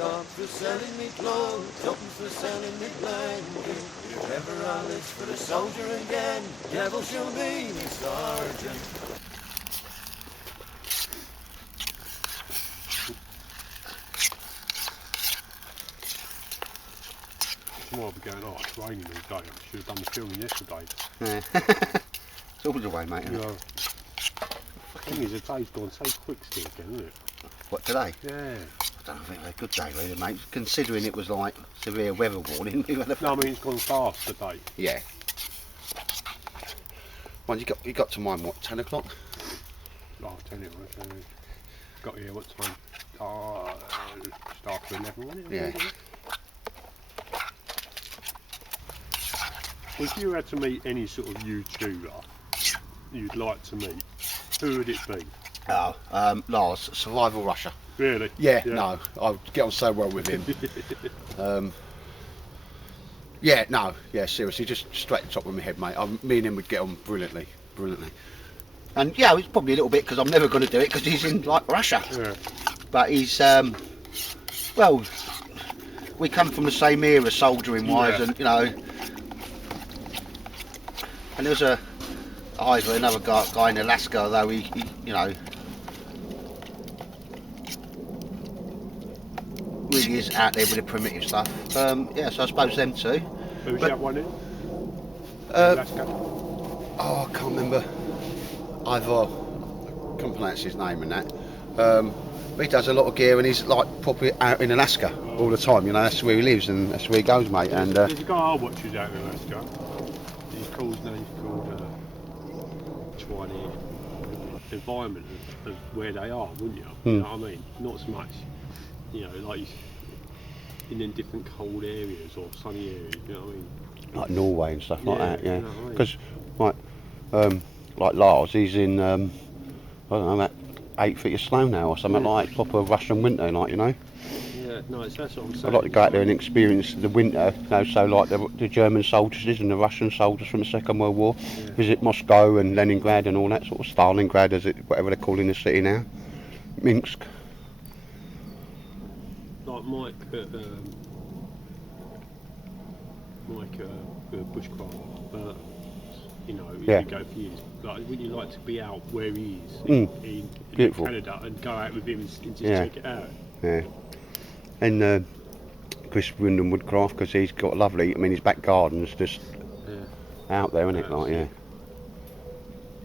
shops for selling me clothes, tuppence for selling me blanket. If ever I list for the soldier again, devil shall be me sergeant. Tomorrow I'll be going, oh, it's raining all day. I should have done the filming yesterday. Yeah. It's all the way, mate, isn't it? The thing is, the day's gone so quick still again, isn't it? What, today? Yeah. I don't know, I think it was a good day really, mate. Considering it was like severe weather warning. No, I mean, it's gone fast today. Yeah. Well, you got to mine, what, 10 o'clock? Oh, 10 it was. Got here, what time? Oh, just after 11, wasn't it? Yeah. Well, if you had to meet any sort of YouTuber you'd like to meet, who would it be? Oh, Lars, Survival Russia. Really? Yeah, no, I get on so well with him. Yeah, no, yeah, seriously, just straight to the top of my head, mate. Me and him would get on brilliantly. And yeah, it's probably a little bit because I'm never going to do it because he's in like Russia. Yeah. But he's, well, we come from the same era, soldiering wise, and you know. And there was another guy in Alaska, though he you know, really is out there with the primitive stuff. Yeah, so I suppose them two. Who's that one in? Alaska. Oh, I can't remember. I can't pronounce his name and that. But he does a lot of gear and he's like properly out in Alaska all the time. You know, that's where he lives and that's where he goes, mate. And there's a guy I watch who's out in Alaska. He's called Twine environment of where they are, wouldn't you? You know what I mean? Not so much, you know, like in them different cold areas or sunny areas, you know what I mean? like Norway and stuff like that, yeah. You know what I mean? Because like Lars, he's in I don't know, about 8 feet of snow now or something like proper Russian winter, like, you know. Yeah, no, that's what I'm saying. I'd like to go out there and experience the winter, you know, so like the German soldiers did and the Russian soldiers from the Second World War. Yeah. Visit Moscow and Leningrad and all that sort of Stalingrad, as it, whatever they're calling the city now. Minsk. Like Mike Bushcraft, you know, if you go for years, like, wouldn't you like to be out where he is in Canada and go out with him and just check it out? Yeah. And Chris Wyndham Woodcraft, because he's got lovely, I mean, his back garden's just out there, isn't it? Like, yeah.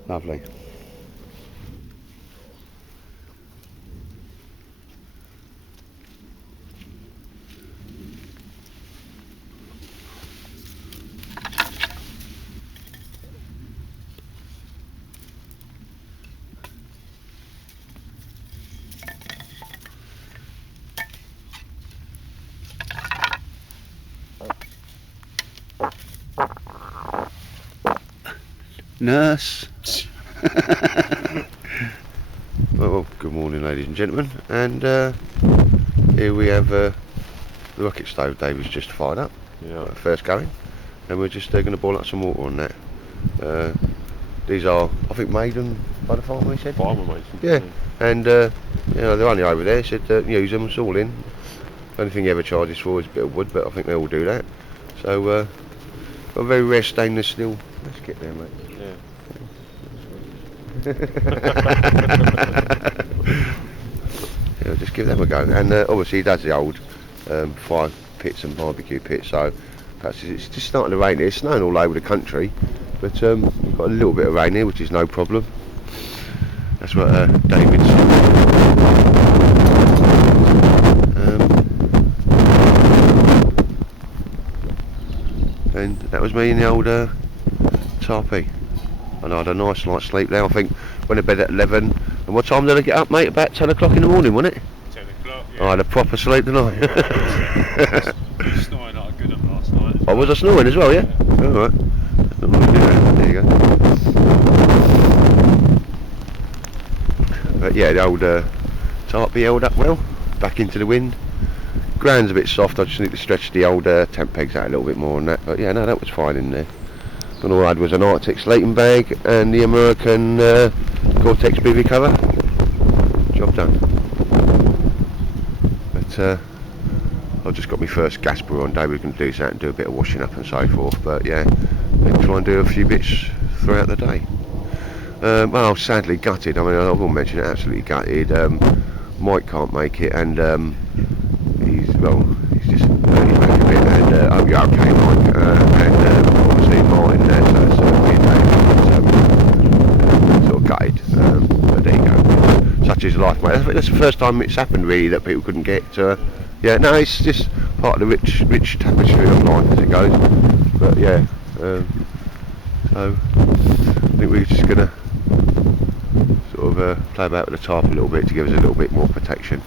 Lovely. Nurse. Well, good morning, ladies and gentlemen, and here we have the rocket stove David's just fired up, first going, and we're just going to boil up some water on that. These are, I think, made by the farmer, he said? Farmer made some. Yeah, and you know, they're only over there, he said use them, it's all in. Only thing he ever charges for is a bit of wood, but I think they all do that. So, a very rare stainless steel. Let's get there, mate. Yeah, just give them a go. And obviously he does the old fire pits and barbecue pits, so perhaps it's just starting to rain here. It's snowing all over the country, but we've got a little bit of rain here, which is no problem. That's what David's. And that was me in the old tarpy. And I had a nice night's sleep there. I think went to bed at 11. And what time did I get up, mate? About 10 o'clock in the morning, wasn't it? 10 o'clock, yeah. I had a proper sleep tonight. Snoring like a good one last night. Oh, was I snoring as well, yeah? Alright. There you go. But yeah, the old tarpy held up well. Back into the wind. Ground's a bit soft, I just need to stretch the old tent pegs out a little bit more on that. But yeah, no, that was fine in there. And all I had was an Arctic sleeping bag and the American Gore-Tex BB cover. Job done. But I've just got my first gas brewer on day. We're going to do that and do a bit of washing up and so forth. But yeah, and try and do a few bits throughout the day. Well, sadly gutted. I mean, I will mention it. Absolutely gutted. Mike can't make it, and he's just he's back a bit. And I hope you're okay, Mike. And obviously Martin there, so it's sort of gutted. But there you go. Such is life, mate. That's the first time it's happened really that people couldn't get. Yeah, no, it's just part of the rich tapestry of life as it goes. But yeah, so I think we're just gonna sort of play about with the tarp a little bit to give us a little bit more protection,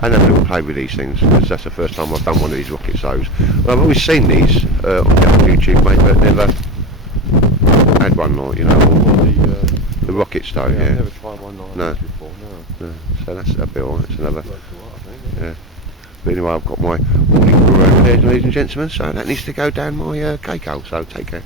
and have a little play with these things, because that's the first time I've done one of these rocket stoves. I've always seen these on YouTube, mate, but never had one like, you know, the rocket stove. Yeah, I've never tried one like this before. No. So that's a bit alright. That's another. Yeah. But anyway, I've got my morning brew over there, ladies and gentlemen, so that needs to go down my cake hole, so take care.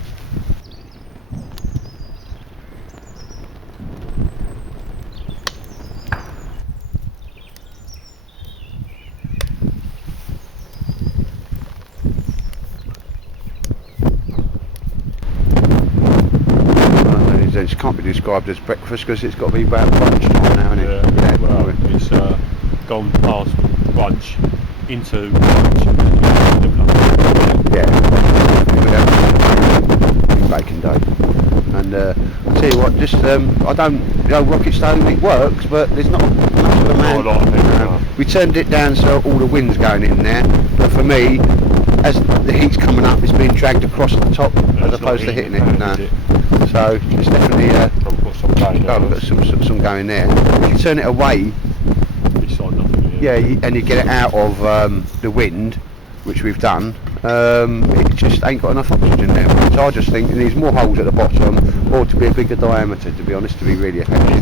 It can't be described as breakfast because it's got to be about lunchtime now, isn't it? Yeah, well, it's gone past brunch into lunch. Yeah, bacon day. And I'll tell you what, just I don't, you know, rocket stove, it works, but there's not much of a man. Not a lot of people. We turned it down so all the wind's going in there, but for me, as the heat's coming up, it's being dragged across the top as opposed to hitting it. No. So it's definitely got some going there. If you turn it away, it's like nothing. yeah, and you get it out of the wind, which we've done, it just ain't got enough oxygen there. So I just think it needs more holes at the bottom, or to be a bigger diameter, to be honest, to be really effective.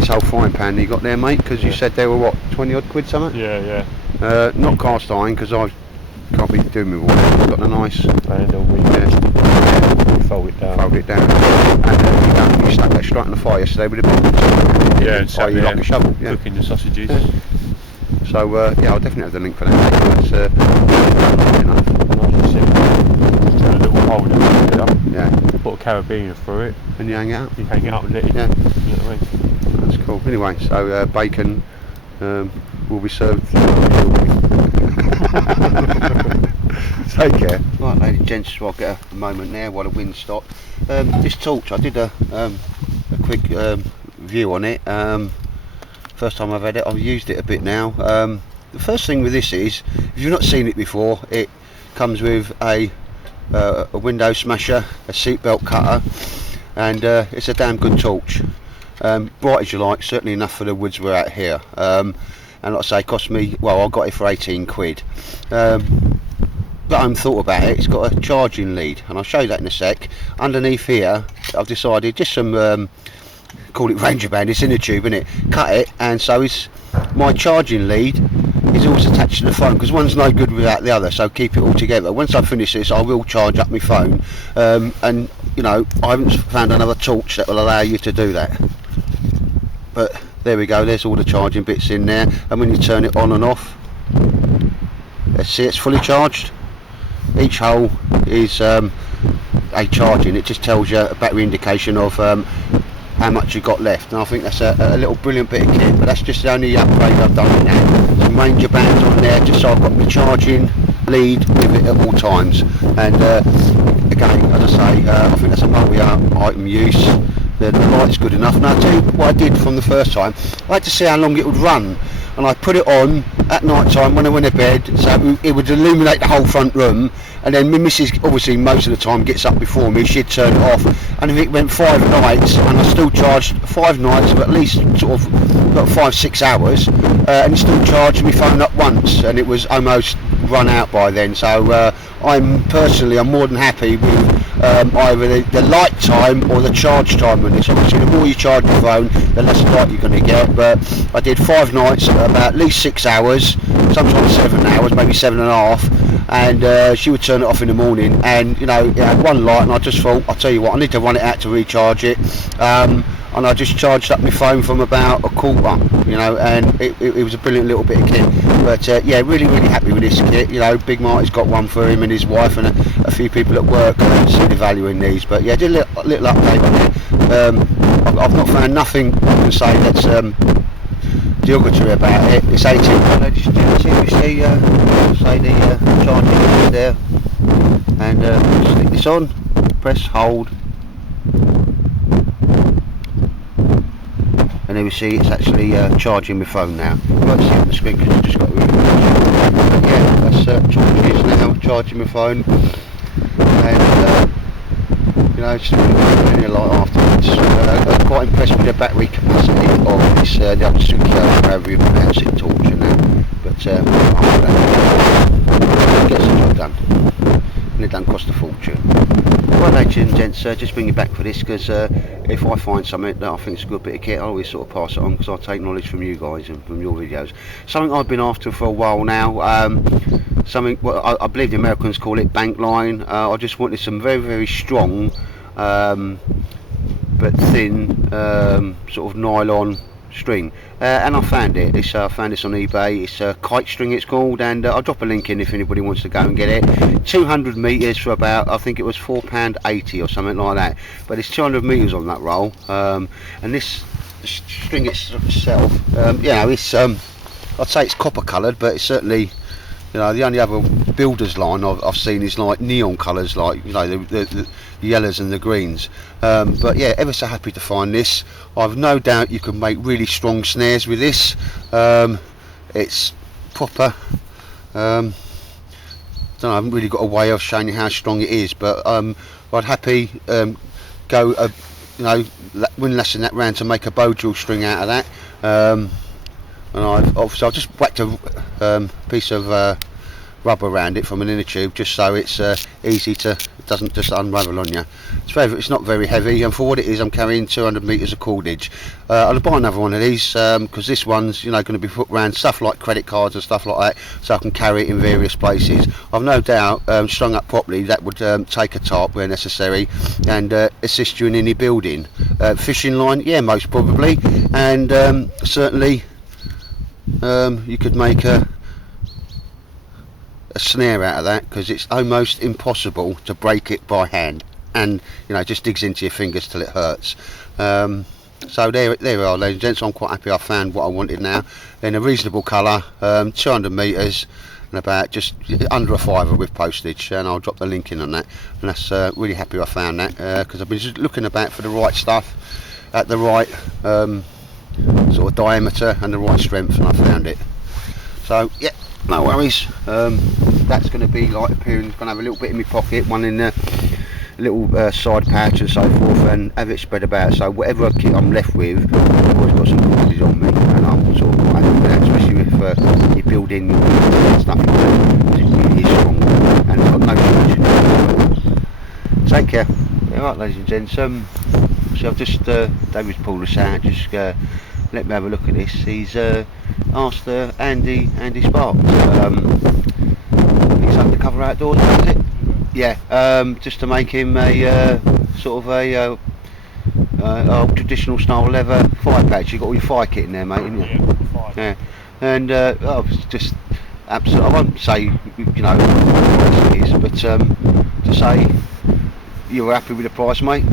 This whole frying pan you got there, mate, because you said they were what, 20 odd quid something? Yeah. Not cast iron, because I can't be doing with all that. It's got a nice handle. Fold it down. And you stuck that straight on the fire yesterday with a bit. Yeah, and sat there like a shovel. Yeah. cooking the sausages. Yeah. So yeah, I'll definitely have the link for that. That's enough. A little hole in it. Yeah. Put a carabiner through it. And you hang it up. You hang it up and let it. Yeah. You know what I mean? That's cool. Anyway, so bacon will be served. Take care. Right, ladies and gents, so I'll get a moment there while the wind stopped. This torch, I did a quick view on it. First time I've had it, I've used it a bit now. The first thing with this is, if you've not seen it before, it comes with a window smasher, a seatbelt cutter, and it's a damn good torch. Bright as you like, certainly enough for the woods we're at here. And like I say, it cost me, well, I got it for 18 quid. But I thought about it, it's got a charging lead, and I'll show you that in a sec. Underneath here, I've decided just some, call it Ranger band, it's in a tube, isn't it? Cut it, and so is my charging lead is always attached to the phone, because one's no good without the other, so keep it all together. Once I finish this, I will charge up my phone, and you know, I haven't found another torch that will allow you to do that. But there we go, there's all the charging bits in there, and when you turn it on and off, let's see, it's fully charged. Each hole is a charging, it just tells you a battery indication of how much you've got left, and I think that's a little brilliant bit of kit. But that's just the only upgrade I've done now. Some Ranger bands on there, just so I've got my charging lead with it at all times. And again, as I say, I think that's a multi-item use. The light's good enough. Now I'll tell you what I did from the first time. I had to see how long it would run, and I put it on at night time when I went to bed, so it would illuminate the whole front room. And then my missus, obviously most of the time, gets up before me, she'd turn it off, and if it went 5 nights, and I still charged 5 nights of at least sort of about 5-6 hours, and it still charged my phone up once, and it was almost run out by then. So I'm more than happy with either the light time or the charge time on this. Obviously the more you charge your phone, the less light you're going to get, but I did 5 nights about at least 6 hours, sometimes 7 hours, maybe 7.5, and she would turn it off in the morning, and you know, it had one light, and I just thought, I'll tell you what, I need to run it out to recharge it, and I just charged up my phone from about a quarter, you know, and it was a brilliant little bit of kit. But yeah, really happy with this kit. You know, Big Marty's got one for him and his wife, and a few people at work see the value in these. But yeah, did a little update on it. I've not found nothing I can say that's derogatory about it. It's 18 Cordage, you see, say the charging is there, and stick this on, press hold, and then we see it's actually charging my phone now. You won't see it on the screen because it's just got really but yeah, that's Cordage now charging my phone, and you know, it's really a lot afterwards. I'm quite impressed with the battery capacity of this, the old Suzuki, however you pronounce it, torch and that. But gets the job done, and it don't cost a fortune. Well, ladies and gents, just bring you back for this, because if I find something that I think is a good bit of kit, I always sort of pass it on, because I take knowledge from you guys and from your videos. Something I've been after for a while now. Something, well, I believe the Americans call it bank line. I just wanted some very strong but thin sort of nylon string, and I found it. I found this on eBay. It's kite string, it's called, and I'll drop a link in if anybody wants to go and get it. 200 metres for about, I think it was £4.80 or something like that, but it's 200 metres on that roll, and this string itself, you know, it's I'd say it's copper coloured, but it's certainly, you know, the only other builder's line I've seen is like neon colours, like, you know, the yellows and the greens. But yeah, ever so happy to find this. I've no doubt you can make really strong snares with this. It's proper. Don't know, I haven't really got a way of showing you how strong it is, but I'd happy go, you know, win less than that round to make a bow drill string out of that. And I've just whacked a piece of rubber around it from an inner tube, just so it's easy to, it doesn't just unravel on you. It's not very heavy, and for what it is, I'm carrying 200 metres of cordage. I'll buy another one of these, because this one's, you know, going to be put around stuff like credit cards and stuff like that, so I can carry it in various places. I've no doubt, strung up properly, that would take a tarp where necessary and assist you in any building. Fishing line, yeah, most probably, and certainly you could make a snare out of that, because it's almost impossible to break it by hand, and you know, it just digs into your fingers till it hurts. So there we are, ladies and gents. I'm quite happy I found what I wanted now in a reasonable colour, 200 metres, and about just under a £5 with postage, and I'll drop the link in on that. And that's really happy I found that, because I've been just looking about for the right stuff at the right sort of diameter and the right strength, and I found it. So yeah, no worries. That's going to be like appearing, going to have a little bit in my pocket, one in the little side pouch and so forth, and have it spread about, so whatever kit I'm left with, I've always got some cordage on me, and I'm sort of quite happy with that, especially if you're building stuff like that, because it really is strong and it's got no damage. Take care. Alright, ladies and gents, so I've just, David's pulled us out, just let me have a look at this. He's asked Andy Sparks, he's undercover outdoors, is it? Yeah, just to make him a sort of a old traditional style leather fire patch. You've got all your fire kit in there, mate, haven't you? Yeah, fire. Yeah, and just absolutely, I won't say, you know, what it is, but to say you were happy with the price, mate.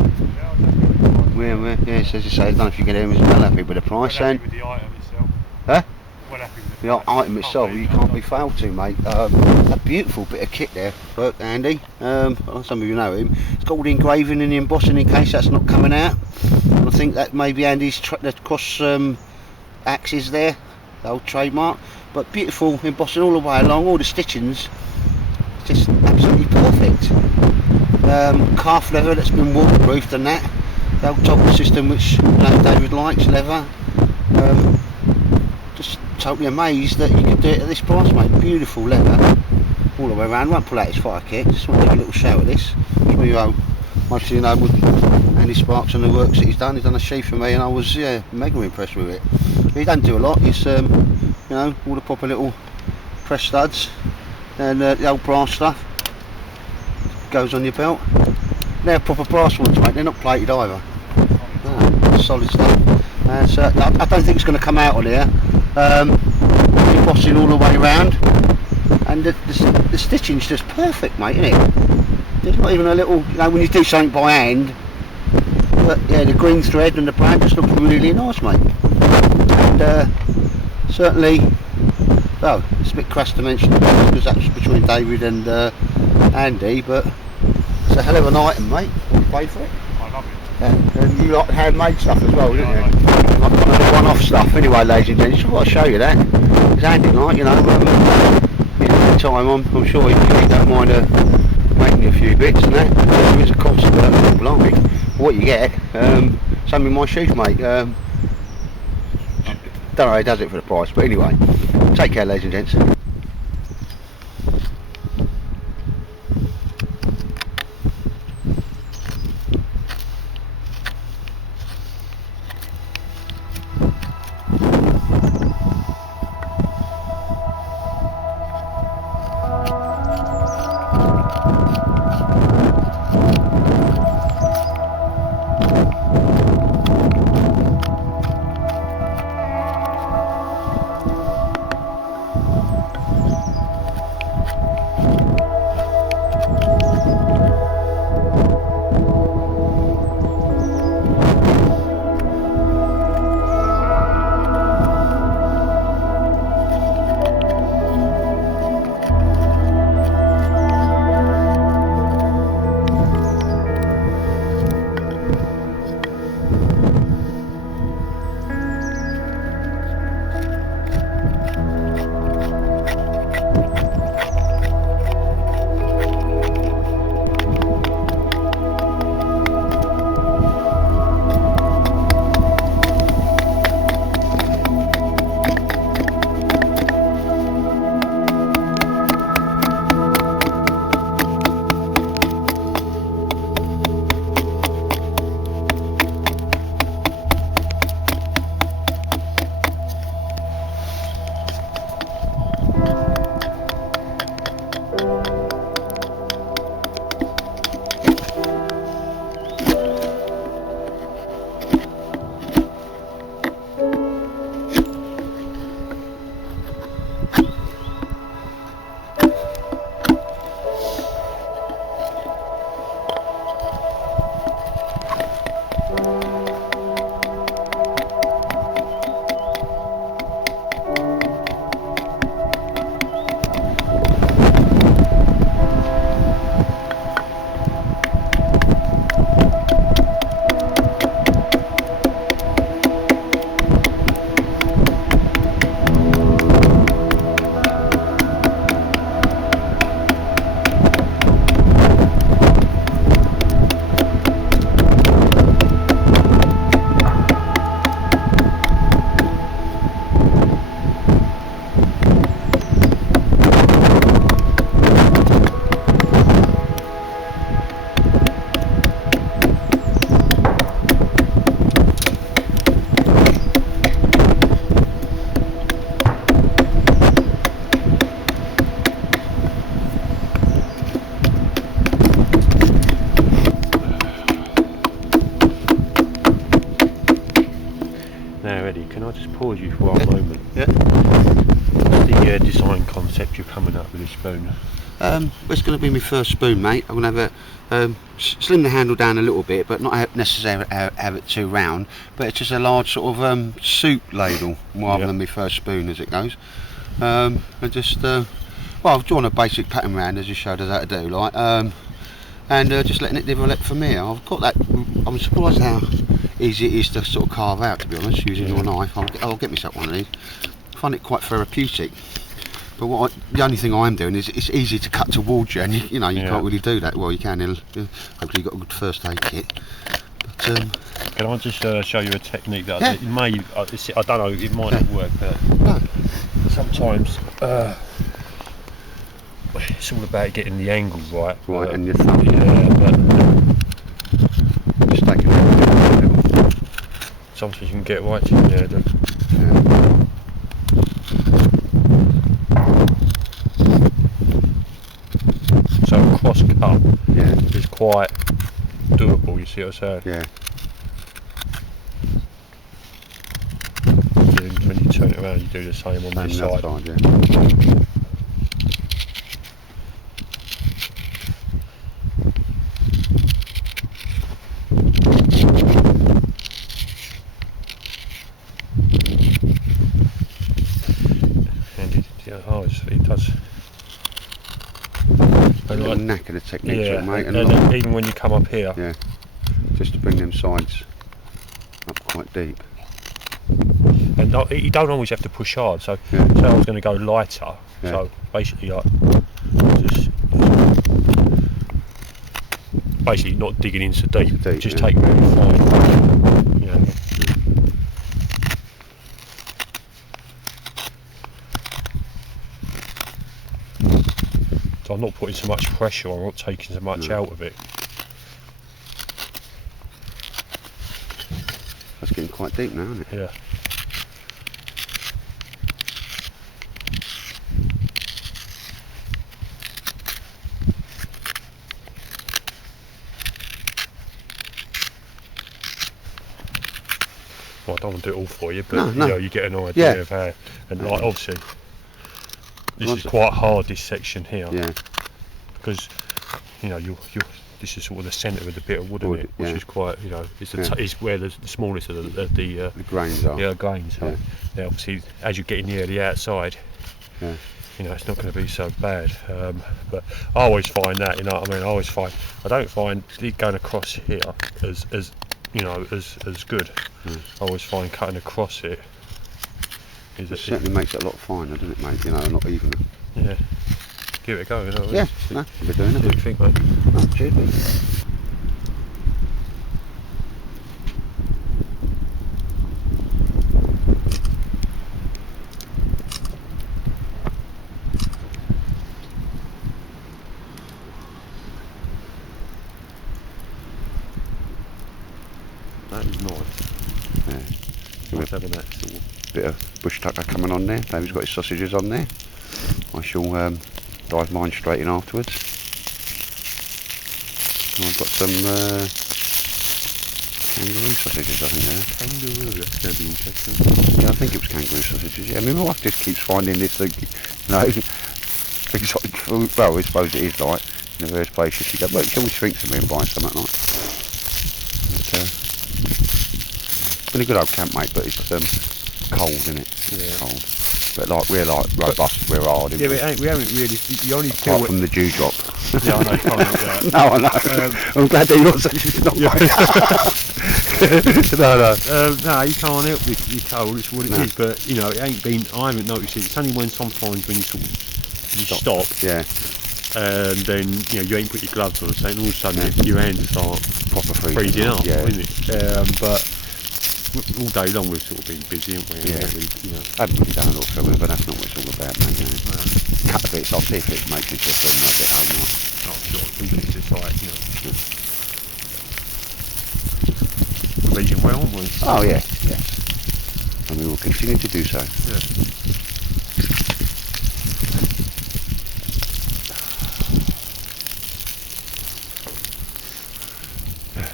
Yeah, yes, as you say, I don't know if you can hear him, he's well happy with the price. Well happy with the item itself. Huh? Well happy with The item itself, you can't be failed to, mate. A beautiful bit of kit there, but Andy, some of you know him, it's got all the engraving and the embossing in case that's not coming out. And I think that maybe Andy's the cross axes there, the old trademark, but beautiful embossing all the way along, all the stitchings, just absolutely perfect. Calf leather that's been waterproofed and that, the old top system which, you know, David likes, leather. Just totally amazed that you could do it at this price, mate. Beautiful leather all the way around. Won't pull out his fire kit, just want to take a little show at this. Most of you know, with Andy Sparks and the works that he's done a sheath for me, and I was, yeah, mega impressed with it. He don't do a lot, it's you know, all the proper little press studs and the old brass stuff goes on your belt. They're proper brass ones, mate, they're not plated either. No, solid stuff. So I don't think it's going to come out on here. embossing all the way around, and the stitching's just perfect, mate, isn't it? There's not even a little, you know, when you do something by hand, but yeah, the green thread and the brown just looks really nice, mate. And certainly, well, it's a bit crass to mention because that's between David and Andy, but it's a hell of an item, mate. You paid for it? I love it. Yeah. And you like handmade stuff as well, don't you? Like kind of the one-off stuff. Anyway, ladies and gents, I've got to show you that. It's handy, like, you know. In the time, I'm sure you don't mind making a few bits and that. There is a cost, but blimey, what you get. Same with my shoes, mate. Don't know how he does it for the price, but anyway, take care, ladies and gents. Can I just pause you for one moment? Yeah. What's the design concept you're coming up with this spoon? It's going to be my first spoon, mate. I'm going to have slim the handle down a little bit, but not necessarily have it too round. But it's just a large sort of soup ladle rather than my first spoon as it goes. I just well, I've drawn a basic pattern round as you showed us how to do, like, and just letting it develop from here. I've got that. I'm surprised how easy it is to sort of carve out, to be honest, using your knife. I'll get myself one of these. I find it quite therapeutic. But the only thing I'm doing is it's easy to cut towards you, and you know you can't really do that. Well, you can. Hopefully you've got a good first aid kit. But, can I just show you a technique that it may? I don't know. It might not work, but sometimes it's all about getting the angle right. Right, and your thumb. Yeah, but just take it. sometimes you can get right in there. So a cross cut is quite doable, you see what I'm saying? Yeah. Doing 22. turn it around, you do the same on this the other side. yeah. And it does. A little knack of the technique, Yeah, mate. and then even when you come up here, yeah, just to bring them sides up quite deep. and you don't always have to push hard. So, Yeah. so I was going to go lighter. Yeah. So basically, like, just basically not digging in so deep. Just yeah. take really fine. You know. So I'm not putting so much pressure on, I'm not taking so much out of it. That's getting quite deep now, isn't it? Yeah. Well, I don't want to do it all for you, but No. you know, you get an idea of how. And like, obviously, this is quite hard. This section here, Yeah. because you know this is sort of the centre of the bit of wood, isn't it? Which is quite, you know, it's where the smallest of the grains are. Yeah, grains. So yeah, obviously, as you get near the outside, Yeah. you know, it's not going to be so bad. But I always find that, you know what I mean? I don't find going across here as you know, as good. I always find cutting across it is It certainly makes it a lot finer, doesn't it, mate? You know, a lot evener. Yeah. Give it a go, you know. Yeah, no, we're doing What do it. you think, mate? Oh, cheers, mate. That is nice. Yeah. Nice having that sort of. Bit of bush tucker coming on there. David's got his sausages on there. I shall dive mine straight in afterwards. And I've got some kangaroo sausages, I think there. Kangaroo, that's going to be interesting. Yeah, I think it was kangaroo sausages. Yeah, I mean, my wife just keeps finding this, you know, exotic food. Well, I suppose it is like in the first place. She goes, well, she always thinks of me and buy something like. It's been a good old camp, mate, but it's cold, isn't it? Yeah. Cold. But like we're like robust, we're hard. Yeah, we haven't really. You only feel Apart from the dewdrop. Yeah, I know. You can't help that. No, I know. I'm glad that you're such a not No, you can't help it. You're cold. It's what it is. But you know, it ain't been. I haven't noticed it. It's only when sometimes when you sort of stop. Yeah. And then you know you ain't put your gloves on, and all of a sudden your hands start Proper freezing up, yeah. isn't it? But all day long we've sort of been busy, haven't we? Yeah. You know. I haven't really done a lot for it, but that's not what it's all about, mate. You know. Cut the bits, I'll see if it makes it just a bit home. Oh, sure. I think it's just like, you know. We're eating well, aren't we? Oh yeah, yeah. And we will continue to do so. Yeah.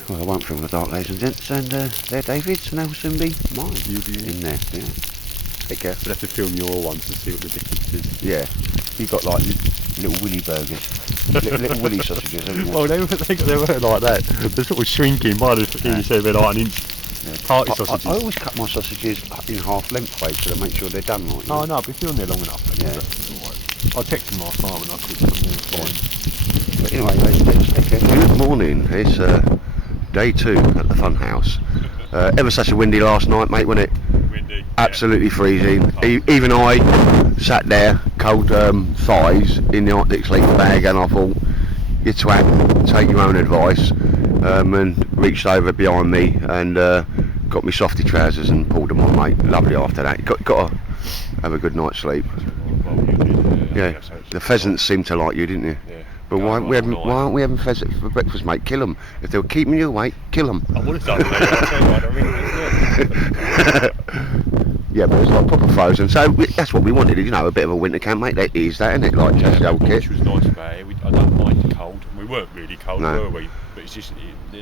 Well, I won't film the dark, ladies and gents, and they're David's, and they will soon be mine. You'll be in there, yeah. Take care. We'll have to film your ones to see what the difference is. Yeah. You've got like little willy burgers. little willy sausages, haven't you? Well, they were like that. They're sort of shrinking by the you said they're like an inch. Party sausages. I always cut my sausages in half lengthways so to make sure they're done right. Oh no, but if you're on there long enough, then I texted my farm and I cooked them there fine. But anyway, ladies and gents, take care. Good morning. It's day 2 at the fun house. Ever such a windy last night, mate, wasn't it? Windy. Absolutely freezing. Even I sat there, cold thighs in the Arctic sleeping bag, and I thought, you twat, take your own advice, and reached over behind me and got me softy trousers and pulled them on, mate. Lovely after that. Got to have a good night's sleep. Well, you did, Yeah, the pheasants seemed to like you, didn't you? Yeah. But why aren't we having pheasant for breakfast, mate? Kill them. If they were keeping you awake, kill them. I would have done that. I'll tell you what, I really Yeah, but it's like proper frozen. So that's what we wanted, you know, a bit of a winter camp, mate. That is that, isn't it? Like just the old kit. Which was nice about it. I don't mind the cold. We weren't really cold, No. were we? But it's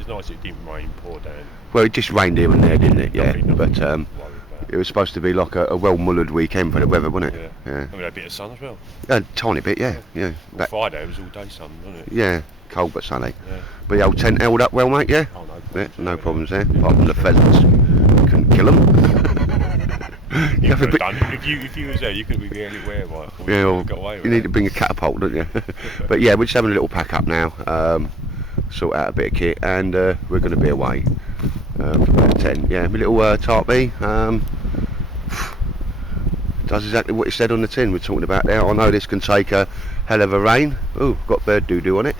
nice it didn't rain, pour down. Well, it just rained here and there, didn't it? Yeah. Nothing But to worry about. it was supposed to be like a well-mullered weekend for the weather, wasn't it? Yeah. And we had a bit of sun as well. A tiny bit, yeah. Well, Friday it was all day sun, wasn't it? Yeah, cold but sunny. Yeah. But the old tent held up well, mate, yeah? Oh, no problems. Yeah, no problems there, apart from the pheasants. Couldn't kill them. You could have done it. If you was there, you could be anywhere, right? Yeah, well, got away with you need to bring a catapult, don't you? But yeah, we're just having a little pack up now, sort out a bit of kit, and we're going to be away for about 10. Yeah, my little tarp B does exactly what it said on the tin we're talking about there. I know this can take a hell of a rain. Oh, got bird doo-doo on it.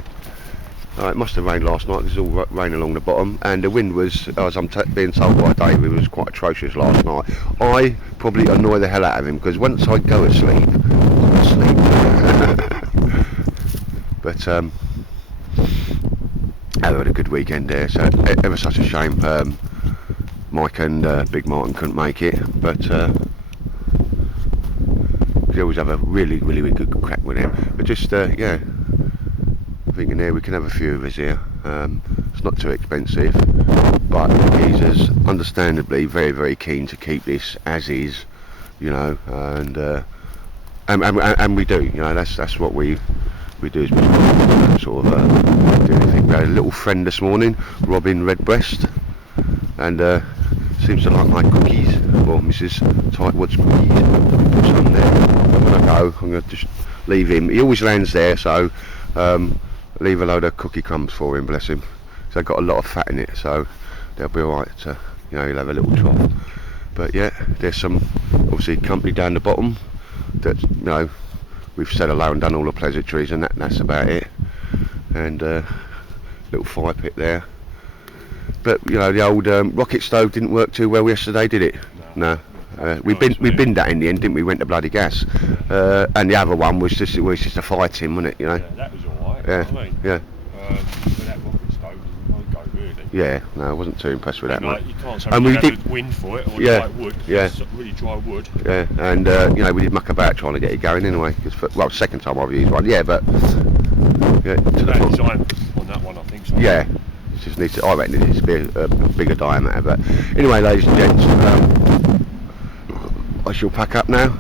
It must have rained last night because it's all rain along the bottom, and the wind was, as I'm being told by David, was quite atrocious last night. I probably annoy the hell out of him because once I go to sleep, I'm asleep. But I had a good weekend there, so ever such a shame Mike and Big Martin couldn't make it, but we always have a really good crack with him. But just yeah, I think in there we can have a few of us here. It's not too expensive, but the geezers understandably very keen to keep this as is, you know, and we do, you know, that's what we do, is we sort of do anything. We had a little friend this morning, Robin Redbreast, and seems to like my cookies, or Mrs. Tightwood's cookies. Put some there. When I go, I'm going to just leave him. He always lands there, so leave a load of cookie crumbs for him, bless him. So I've got a lot of fat in it, so they'll be alright. You know, he'll have a little trough. But yeah, there's some obviously company down the bottom that, you know, we've said hello and done all the pleasantries, and that's about it. And little fire pit there. But you know, the old rocket stove didn't work too well yesterday, did it? No. We binned that in the end, didn't we? Went to bloody gas. And the other one was just a fire tin, wasn't it? You know. Yeah, that was alright. Yeah. You know what I mean? Yeah. But that rocket stove won't go really. Yeah. No, I wasn't too impressed with that, Like, mate. you can't say And we we did did- wind for it, or Yeah, like wood. yeah. It's really dry wood. Yeah. And you know, we did muck about trying to get it going anyway. Well, second time I've used one. Yeah, but yeah, to the That front. design on that one, I think so. Yeah. It just needs to. I reckon it needs to be a bigger diameter. But anyway, ladies and gents, I shall pack up now.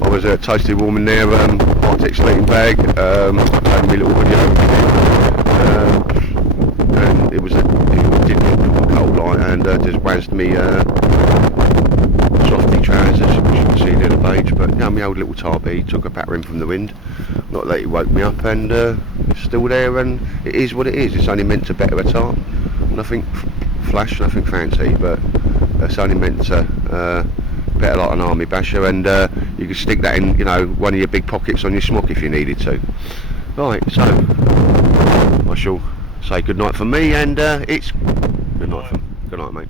I was toasty warm in there, Arctic sleeping bag, taking my little hoodie over there, and it did get cold light, and just wazzed me softy trousers, which you can see near the page. But yeah, my old little tarby took a battering from the wind. Not that it woke me up, and it's still there, and it is what it is. It's only meant to better a tarp. Nothing flash, nothing fancy, but it's only meant to better like an army basher, and you can stick that in, you know, one of your big pockets on your smock if you needed to. Right, so I shall say good night from me, and it's good night, mate.